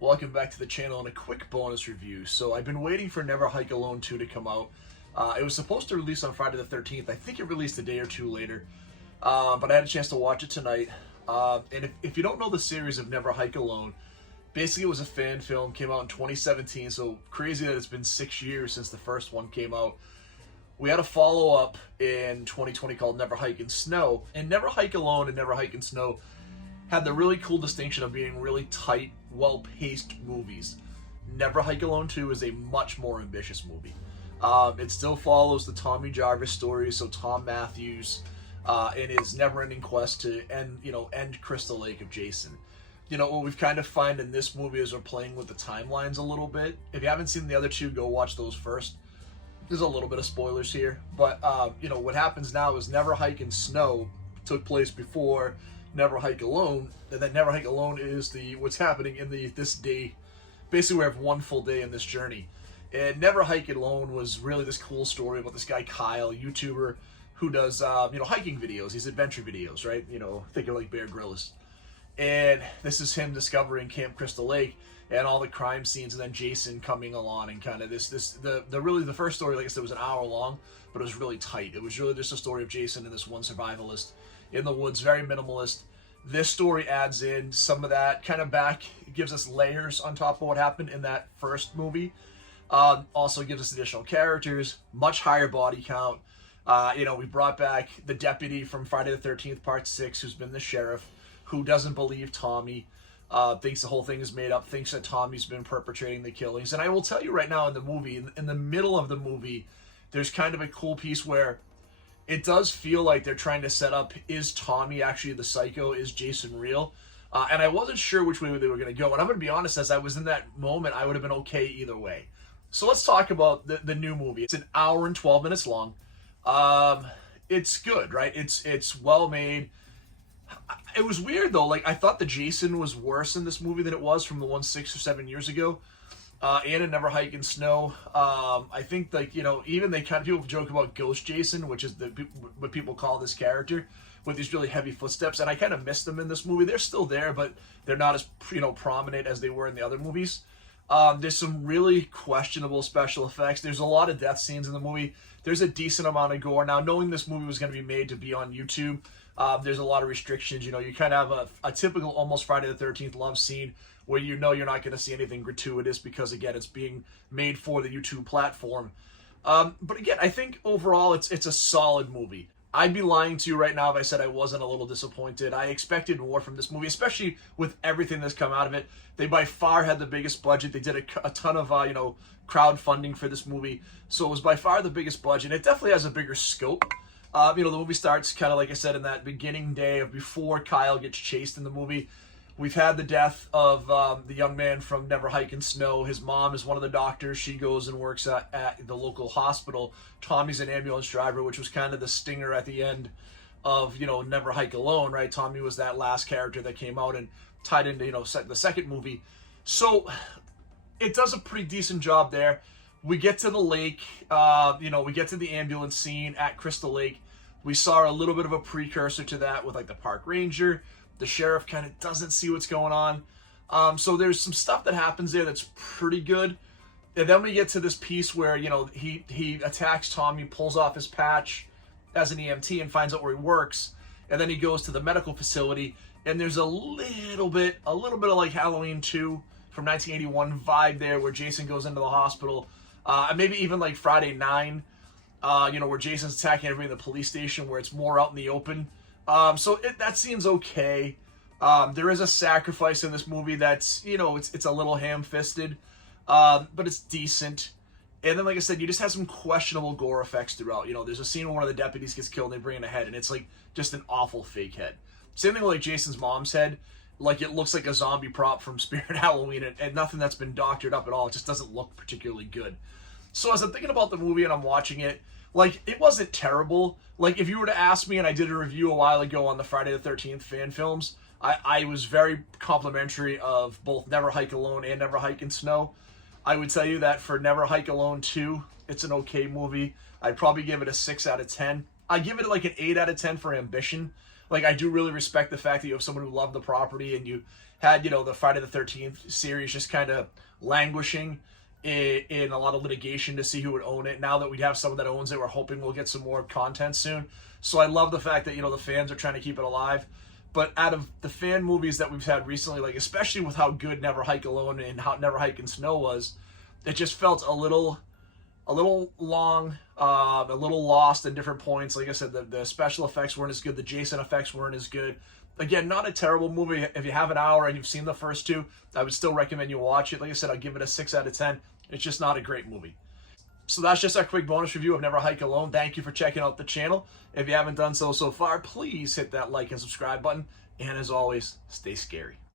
Welcome back to the channel and a quick bonus review. So I've been waiting for Never Hike Alone 2 to come out. It was supposed to release on Friday the 13th. I think it released a day or two later. But I had a chance to watch it tonight. And if you don't know the series of Never Hike Alone, basically it was a fan film, came out in 2017, so crazy that it's been 6 years since the first one came out. We had a follow-up in 2020 called Never Hike in Snow, and Never Hike Alone and Never Hike in Snow had the really cool distinction of being really tight, well-paced movies. Never Hike Alone 2 is a much more ambitious movie. It still follows the Tommy Jarvis story, so Tom Matthews in his never-ending quest to end Crystal Lake of Jason. What we've kind of find in this movie is we're playing with the timelines a little bit. If you haven't seen the other two, go watch those first. There's a little bit of spoilers here, but what happens now is Never Hike in Snow took place before Never Hike Alone, and then Never Hike Alone is what's happening in this day. Basically, we have one full day in this journey. And Never Hike Alone was really this cool story about this guy Kyle, a YouTuber who does hiking videos, these adventure videos, right? Think of like Bear Grylls. And this is him discovering Camp Crystal Lake and all the crime scenes, and then Jason coming along and kind of the first story, like I said, was an hour long, but it was really tight. It was really just a story of Jason and this one survivalist in the woods, very minimalist. This story adds in some of that kind of back. It gives us layers on top of what happened in that first movie. Also gives us additional characters, much higher body count. We brought back the deputy from Friday the 13th Part 6, who's been the sheriff, who doesn't believe Tommy, thinks the whole thing is made up, thinks that Tommy's been perpetrating the killings. And I will tell you right now in the movie, in the middle of the movie, there's kind of a cool piece where it does feel like they're trying to set up, is Tommy actually the psycho? Is Jason real? And I wasn't sure which way they were going to go. And I'm going to be honest, as I was in that moment, I would have been okay either way. So let's talk about the new movie. It's an hour and 12 minutes long. It's good, right? It's well made. It was weird though. Like, I thought the Jason was worse in this movie than it was from the one 6 or 7 years ago. And in Never Hike in Snow. I think even people joke about Ghost Jason, which is what people call this character, with these really heavy footsteps. And I kind of missed them in this movie. They're still there, but they're not as prominent as they were in the other movies. There's some really questionable special effects. There's a lot of death scenes in the movie. There's a decent amount of gore. Now, knowing this movie was going to be made to be on YouTube, there's a lot of restrictions. You kind of have a typical almost Friday the 13th love scene where you're not going to see anything gratuitous because, again, it's being made for the YouTube platform. But again, I think overall it's a solid movie. I'd be lying to you right now if I said I wasn't a little disappointed. I expected more from this movie, especially with everything that's come out of it. They by far had the biggest budget. They did a ton of crowdfunding for this movie, so it was by far the biggest budget. It definitely has a bigger scope. The movie starts kind of like I said in that beginning day of before Kyle gets chased in the movie. We've had the death of the young man from Never Hike in Snow. His mom is one of the doctors. She goes and works at the local hospital. Tommy's an ambulance driver, which was kind of the stinger at the end of, Never Hike Alone, right? Tommy was that last character that came out and tied into, the second movie. So it does a pretty decent job there. We get to the lake, we get to the ambulance scene at Crystal Lake. We saw a little bit of a precursor to that with the park ranger. The sheriff kind of doesn't see what's going on. So there's some stuff that happens there that's pretty good. And then we get to this piece where, he attacks Tommy, pulls off his patch as an EMT and finds out where he works. And then he goes to the medical facility. And there's a little bit of like Halloween 2 from 1981 vibe there where Jason goes into the hospital. And maybe even like Friday 9, where Jason's attacking everybody in the police station where it's more out in the open. So that seems okay. There is a sacrifice in this movie that's, it's a little ham-fisted, but it's decent. And then, like I said, you just have some questionable gore effects throughout. There's a scene where one of the deputies gets killed and they bring in a head, and it's like just an awful fake head. Same thing with like Jason's mom's head. Like, it looks like a zombie prop from Spirit Halloween, and nothing that's been doctored up at all. It just doesn't look particularly good. So as I'm thinking about the movie and I'm watching it, it wasn't terrible. If you were to ask me, and I did a review a while ago on the Friday the 13th fan films, I was very complimentary of both Never Hike Alone and Never Hike in Snow. I would tell you that for Never Hike Alone 2, it's an okay movie. I'd probably give it a 6 out of 10. I give it an 8 out of 10 for ambition. Like, I do really respect the fact that you have someone who loved the property, and you had, you know, the Friday the 13th series just kind of languishing in a lot of litigation to see who would own it. Now that we have someone that owns it, we're hoping we'll get some more content soon. So I love the fact that, you know, the fans are trying to keep it alive. But out of the fan movies that we've had recently, like especially with how good Never Hike Alone and how Never Hike in Snow was, it just felt a little long, a little lost in different points. Like I said, the special effects weren't as good. The Jason effects weren't as good. Again, not a terrible movie. If you have an hour and you've seen the first two, I would still recommend you watch it. Like I said, I'll give it a 6 out of 10. It's just not a great movie. So that's just our quick bonus review of Never Hike Alone. Thank you for checking out the channel. If you haven't done so far, please hit that like and subscribe button. And as always, stay scary.